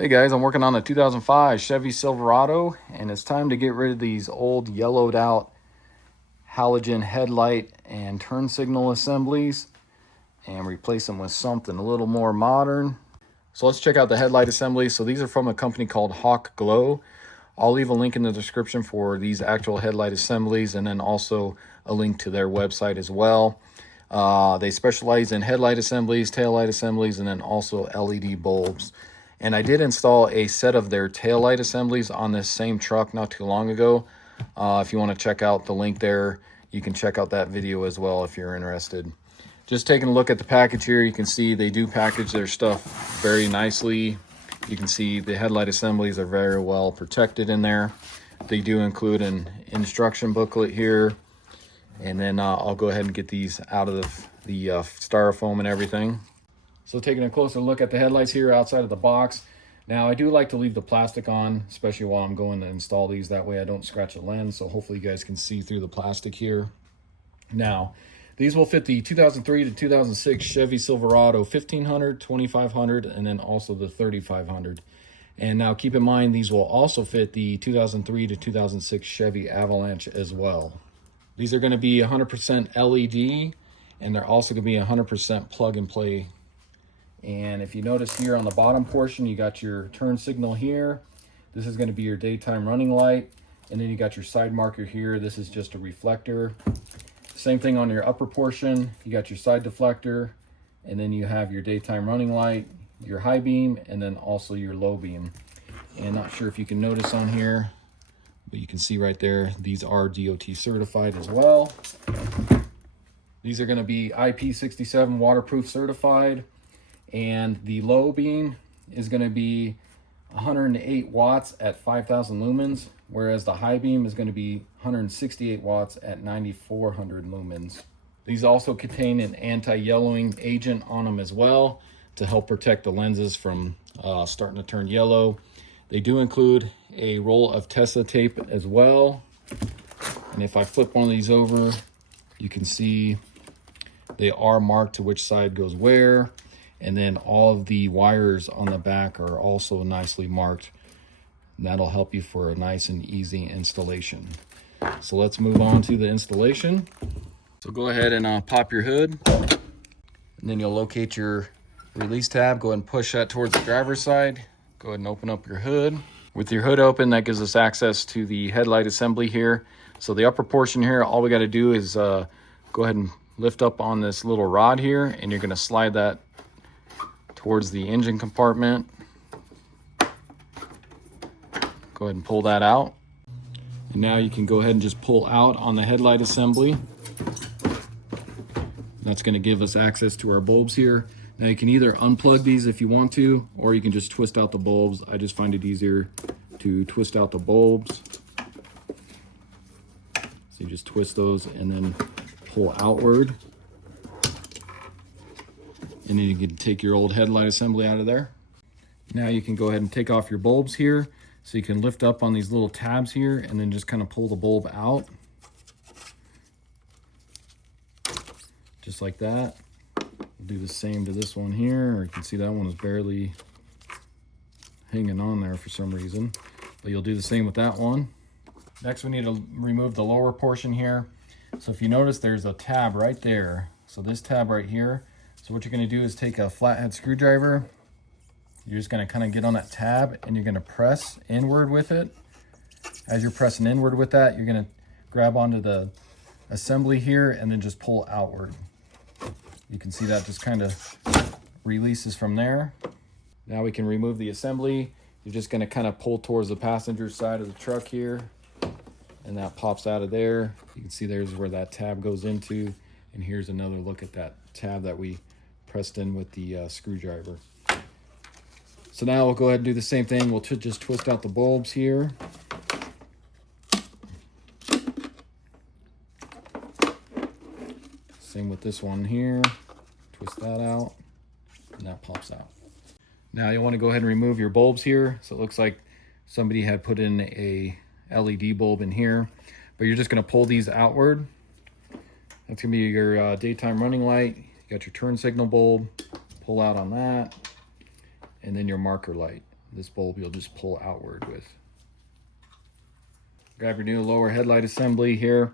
Hey guys, I'm working on the 2005 Chevy Silverado, and it's time to get rid of these old yellowed out halogen headlight and turn signal assemblies and replace them with something a little more modern. So let's check out the headlight assemblies. So these are from a company called Hawkglow. I'll leave a link in the description for these actual headlight assemblies, and then also a link to their website as well. They specialize in headlight assemblies, taillight assemblies, and then also LED bulbs. And I did install a set of their taillight assemblies on this same truck not too long ago. If you want to check out the link there, you can check out that video as well if you're interested. Just taking a look at the package here, you can see they do package their stuff very nicely. You can see the headlight assemblies are very well protected in there. They do include an instruction booklet here. And then I'll go ahead and get these out of the styrofoam and everything. So taking a closer look at the headlights here outside of the box. Now I do like to leave the plastic on, especially while I'm going to install these. That way I don't scratch the lens. So hopefully you guys can see through the plastic here. Now, these will fit the 2003 to 2006 Chevy Silverado 1500, 2500, and then also the 3500. And now keep in mind, these will also fit the 2003 to 2006 Chevy Avalanche as well. These are going to be 100% LED, and they're also going to be 100% plug and play. And if you notice here on the bottom portion, you got your turn signal here. This is going to be your daytime running light. And then you got your side marker here. This is just a reflector. Same thing on your upper portion. You got your side deflector, and then you have your daytime running light, your high beam, and then also your low beam. And not sure if you can notice on here, but you can see right there, these are DOT certified as well. These are going to be IP67 waterproof certified. And the low beam is going to be 108 watts at 5,000 lumens, whereas the high beam is going to be 168 watts at 9,400 lumens. These also contain an anti-yellowing agent on them as well to help protect the lenses from starting to turn yellow. They do include a roll of Tesa tape as well. And if I flip one of these over, you can see they are marked to which side goes where. And then all of the wires on the back are also nicely marked. And that'll help you for a nice and easy installation. So let's move on to the installation. So go ahead and pop your hood. And then you'll locate your release tab. Go ahead and push that towards the driver's side. Go ahead and open up your hood. With your hood open, that gives us access to the headlight assembly here. So the upper portion here, all we got to do is go ahead and lift up on this little rod here, and you're going to slide that towards the engine compartment. Go ahead and pull that out. And now you can go ahead and just pull out on the headlight assembly. That's going to give us access to our bulbs here. Now you can either unplug these if you want to, or you can just twist out the bulbs. I just find it easier to twist out the bulbs. So you just twist those and then pull outward. And then you can take your old headlight assembly out of there. Now you can go ahead and take off your bulbs here. So you can lift up on these little tabs here and then just kind of pull the bulb out. Just like that. We'll do the same to this one here. Or you can see that one is barely hanging on there for some reason. But you'll do the same with that one. Next we need to remove the lower portion here. So if you notice, there's a tab right there. So this tab right here. So what you're going to do is take a flathead screwdriver. You're just going to kind of get on that tab and you're going to press inward with it. As you're pressing inward with that, you're going to grab onto the assembly here and then just pull outward. You can see that just kind of releases from there. Now we can remove the assembly. You're just going to kind of pull towards the passenger side of the truck here, and that pops out of there. You can see there's where that tab goes into, and here's another look at that tab that we pressed in with the screwdriver. So now we'll go ahead and do the same thing. We'll just twist out the bulbs here. Same with this one here. Twist that out, and that pops out. Now you want to go ahead and remove your bulbs here. So it looks like somebody had put in a LED bulb in here, but you're just going to pull these outward. That's going to be your daytime running light. You got your turn signal bulb, pull out on that, and then your marker light. This bulb you'll just pull outward with. Grab your new lower headlight assembly here,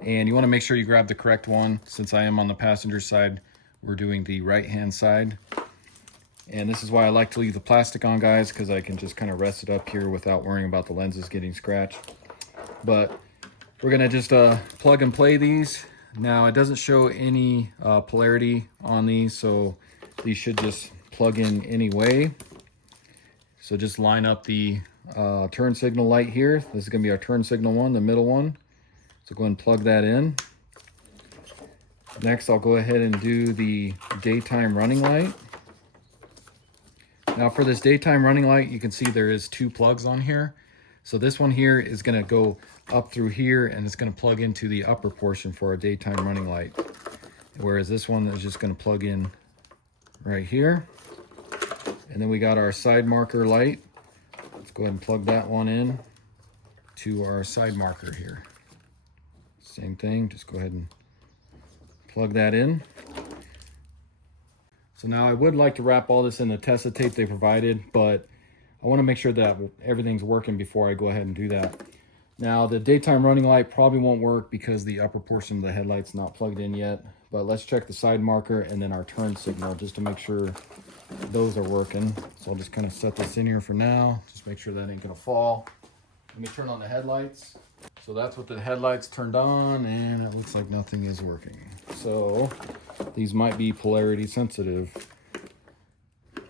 and you want to make sure you grab the correct one. Since I am on the passenger side, we're doing the right hand side. And this is why I like to leave the plastic on, guys, because I can just kind of rest it up here without worrying about the lenses getting scratched. But we're gonna just plug and play these. Now it doesn't show any polarity on these, so these should just plug in anyway. So just line up the turn signal light here. This is gonna be our turn signal one, the middle one. So go ahead and plug that in. Next, I'll go ahead and do the daytime running light. Now for this daytime running light, you can see there is 2 plugs on here. So this one here is gonna go up through here, and it's gonna plug into the upper portion for our daytime running light. Whereas this one is just gonna plug in right here. And then we got our side marker light. Let's go ahead and plug that one in to our side marker here. Same thing, just go ahead and plug that in. So now I would like to wrap all this in the Tessa tape they provided, but I want to make sure that everything's working before I go ahead and do that. Now the daytime running light probably won't work because the upper portion of the headlight's not plugged in yet, but let's check the side marker and then our turn signal just to make sure those are working. So I'll just kind of set this in here for now. Just make sure that ain't gonna fall. Let me turn on the headlights. So that's what the headlights turned on, and it looks like nothing is working. So these might be polarity sensitive.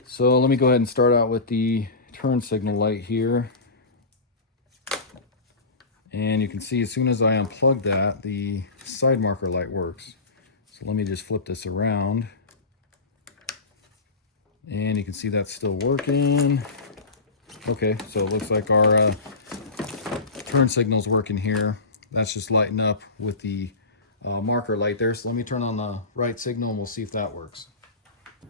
So let me go ahead and start out with the turn signal light here. And you can see as soon as I unplug that, the side marker light works. So let me just flip this around. And you can see that's still working. Okay, so it looks like our turn signal's working here. That's just lighting up with the marker light there. So let me turn on the right signal and we'll see if that works.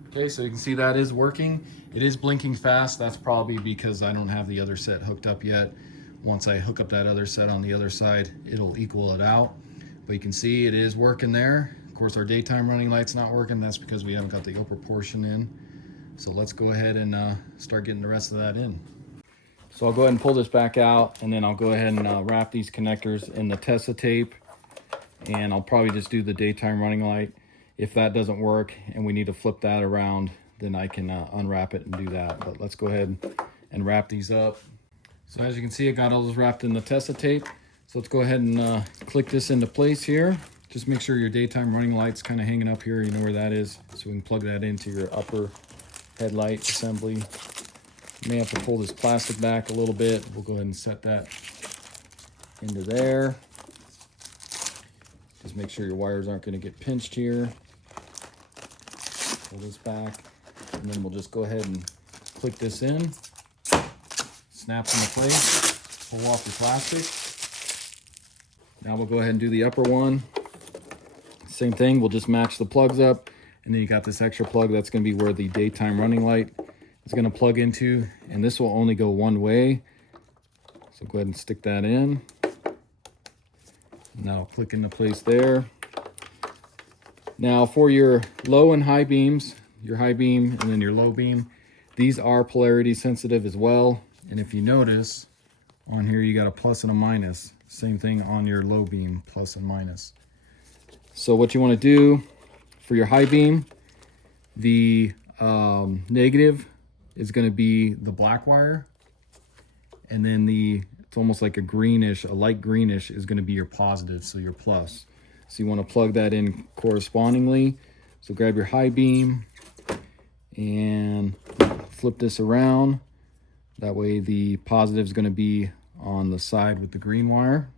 Okay, so you can see that is working. It is blinking fast. That's probably because I don't have the other set hooked up yet. Once I hook up that other set on the other side, it'll equal it out. But you can see it is working there. Of course, our daytime running light's not working. That's because we haven't got the upper portion in. So let's go ahead and start getting the rest of that in. So I'll go ahead and pull this back out, and then I'll go ahead and wrap these connectors in the Tessa tape. And I'll probably just do the daytime running light. If that doesn't work and we need to flip that around, then I can unwrap it and do that. But let's go ahead and wrap these up. So as you can see, I got all those wrapped in the Tessa tape. So let's go ahead and click this into place here. Just make sure your daytime running light's kind of hanging up here. You know where that is. So we can plug that into your upper headlight assembly. You may have to pull this plastic back a little bit. We'll go ahead and set that into there. Just make sure your wires aren't going to get pinched here. Pull this back, and then we'll just go ahead and click this in. Snaps into place. Pull off your plastic. Now we'll go ahead and do the upper one. Same thing, we'll just match the plugs up, and then you got this extra plug. That's going to be where the daytime running light is going to plug into, and this will only go one way. So go ahead and stick that in. Now click into place there. Now for your low and high beams, your high beam and then your low beam, these are polarity sensitive as well. And if you notice on here, you got a plus and a minus. Same thing on your low beam, plus and minus. So what you want to do for your high beam, the negative is going to be the black wire, and then it's almost like a greenish, a light greenish is going to be your positive, so your plus. So you want to plug that in correspondingly. So grab your high beam and flip this around. That way the positive is going to be on the side with the green wire.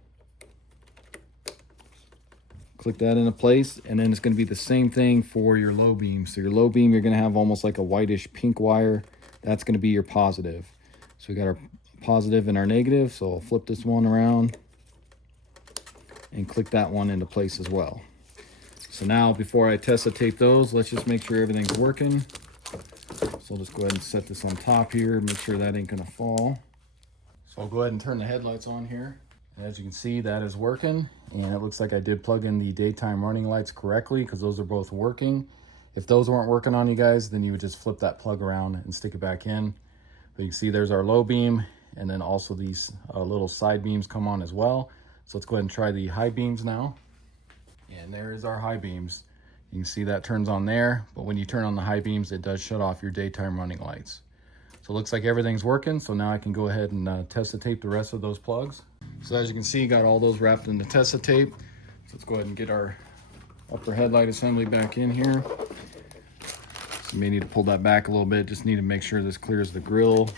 Click that into place, and then it's going to be the same thing for your low beam. So your low beam, you're going to have almost like a whitish pink wire. That's going to be your positive. So we got our positive and our negative. So I'll flip this one around and click that one into place as well. So now before I Tessa tape those, let's just make sure everything's working. So I'll just go ahead and set this on top here, make sure that ain't gonna fall. So I'll go ahead and turn the headlights on here. And as you can see, that is working. And it looks like I did plug in the daytime running lights correctly because those are both working. If those weren't working on you guys, then you would just flip that plug around and stick it back in. But you can see there's our low beam, and then also these little side beams come on as well. So let's go ahead and try the high beams now. And there is our high beams. You can see that turns on there, but when you turn on the high beams, it does shut off your daytime running lights. So it looks like everything's working. So now I can go ahead and test the tape the rest of those plugs. So as you can see, got all those wrapped in the test tape. So let's go ahead and get our upper headlight assembly back in here. So you may need to pull that back a little bit. Just need to make sure this clears the grill.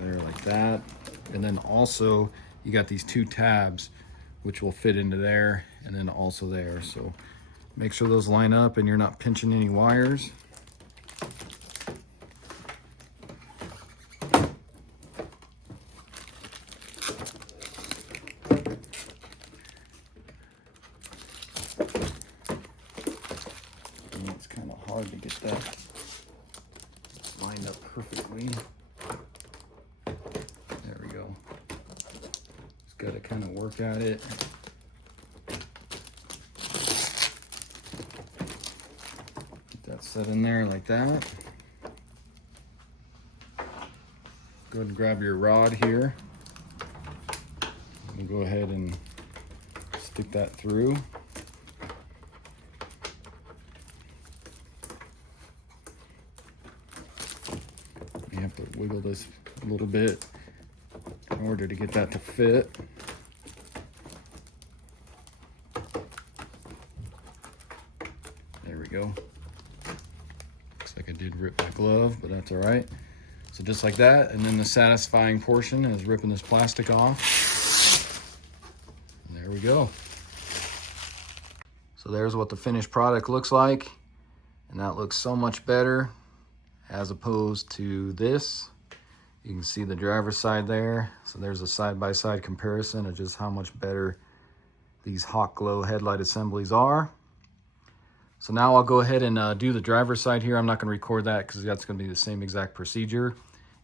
There, like that. And then also you got these two tabs which will fit into there and then also there. So make sure those line up and you're not pinching any wires. And it's kind of hard to get that lined up perfectly. There we go. Just got to kind of work at it. Get that set in there like that. Go ahead and grab your rod here. And go ahead and stick that through. You have to wiggle this a little bit in order to get that to fit. There we go. Looks like I did rip my glove, but that's all right. So just like that, and then the satisfying portion is ripping this plastic off. And there we go. So there's what the finished product looks like, and that looks so much better as opposed to this. You can see the driver's side there. So there's a side-by-side comparison of just how much better these Hawkglow headlight assemblies are. So now I'll go ahead and do the driver's side here. I'm not going to record that because that's going to be the same exact procedure,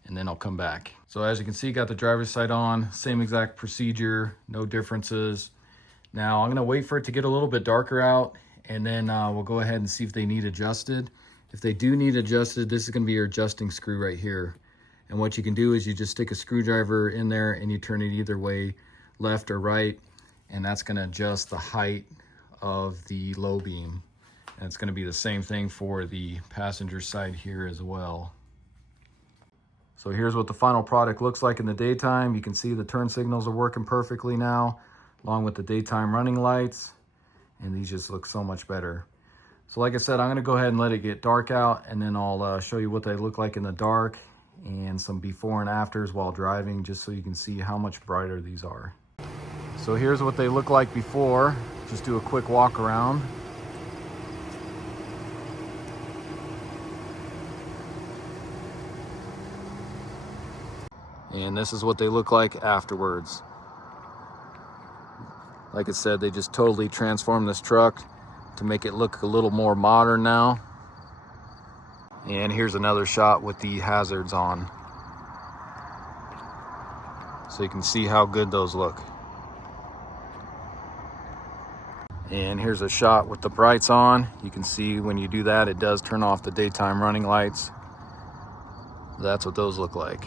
and then I'll come back. So as you can see, got the driver's side on, same exact procedure, no differences. Now I'm going to wait for it to get a little bit darker out, and then we'll go ahead and see if they need adjusted. If they do need adjusted, this is going to be your adjusting screw right here. And what you can do is you just stick a screwdriver in there and you turn it either way, left or right, and that's going to adjust the height of the low beam. And it's going to be the same thing for the passenger side here as well. So here's what the final product looks like in the daytime. You can see the turn signals are working perfectly now, along with the daytime running lights. And these just look so much better. So like I said, I'm going to go ahead and let it get dark out, and then I'll show you what they look like in the dark and some before and afters while driving, just so you can see how much brighter these are. So here's what they look like before. Just do a quick walk around. And this is what they look like afterwards. Like I said, they just totally transformed this truck to make it look a little more modern now. And here's another shot with the hazards on, so you can see how good those look. And here's a shot with the brights on. You can see when you do that, it does turn off the daytime running lights. That's what those look like.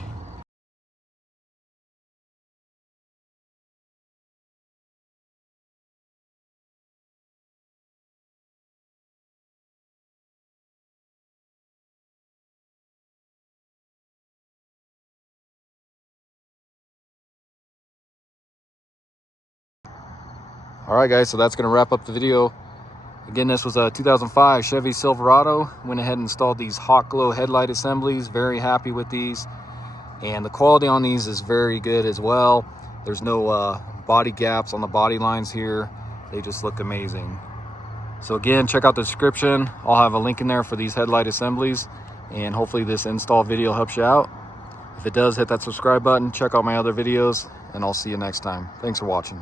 All right, guys, so that's going to wrap up the video. Again, this was a 2005 Chevy Silverado. Went ahead and installed these Hawkglow headlight assemblies. Very happy with these. And the quality on these is very good as well. There's no body gaps on the body lines here. They just look amazing. So again, check out the description. I'll have a link in there for these headlight assemblies. And hopefully this install video helps you out. If it does, hit that subscribe button. Check out my other videos. And I'll see you next time. Thanks for watching.